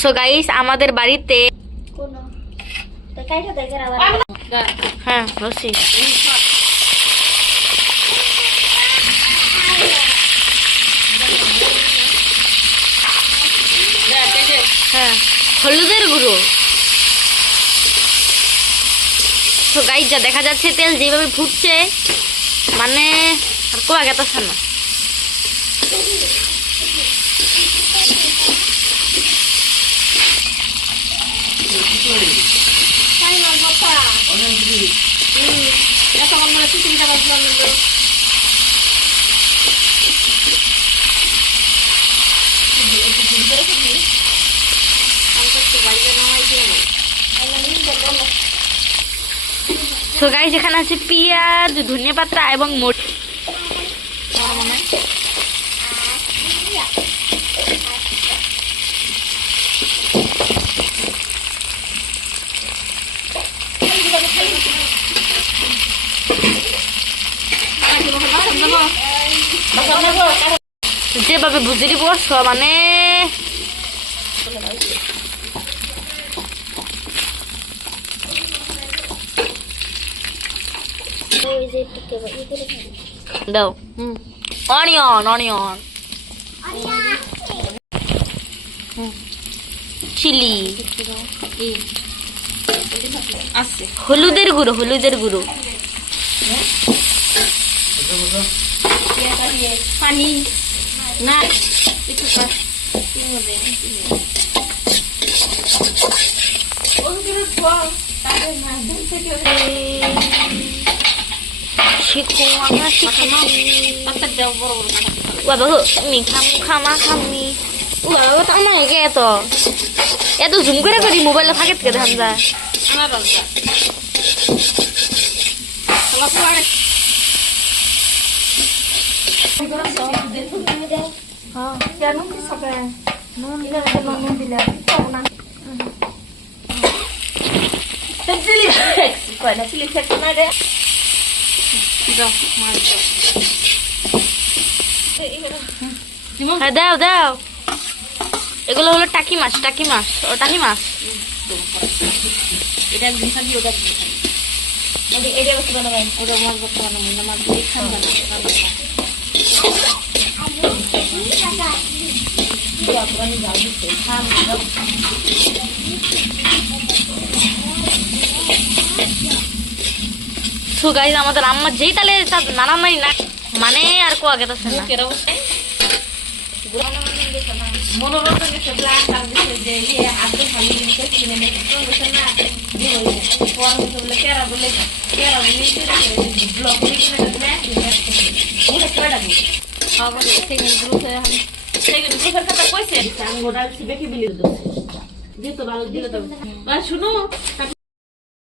So guys আমাদের বাড়িতে হ্যাঁ বলছি হ্যাঁ হলুদের গুঁড়ো। তো গাইস যা দেখা যাচ্ছে তেল যেভাবে ফুটছে মানে আর কোয়া গেতাছে না। তো গাইস এখানে আছে পেঁয়াজ, ধনিয়া পাতা এবং মরিচ। যেভাবে বুঝে দিব মানে দাও অনিয়ন অনিয়ন চিলি হলুদের গুঁড়ো হলুদের গুঁড়ো পানি না এত জুম করে করি মোবাইলে ফাঁকে থেকে ধান যায় দাও দাও এগুলো হলো টাকি মাছ ও টাকি মাছ এটা একদিন খাবি ওটা এটা বসে বানাবেন ওটা মাছ বসে বানাবেন না মাছ দিয়ে খান সো গাইস আমাদের আম্মা যেই তালে নানা নাই না মানে আর কোয়া গেতাছে না মনোরঞ্জন গেছে ব্ল্যাক আর দিছে যে ইয়ে আদে খালি নিতে কিনে নিতে তো না দি হই ফোন বলে কেরা বলে ব্লগ করে কিনে না ওটা কয়টা দি আবার সেকেন্ড গ্রুপে আমি সেকেন্ড গ্রুপের কথা কইছে আমি মোডাল সিবে কি বিলি দছে যে তো ভালো দিলে তো আর শুনো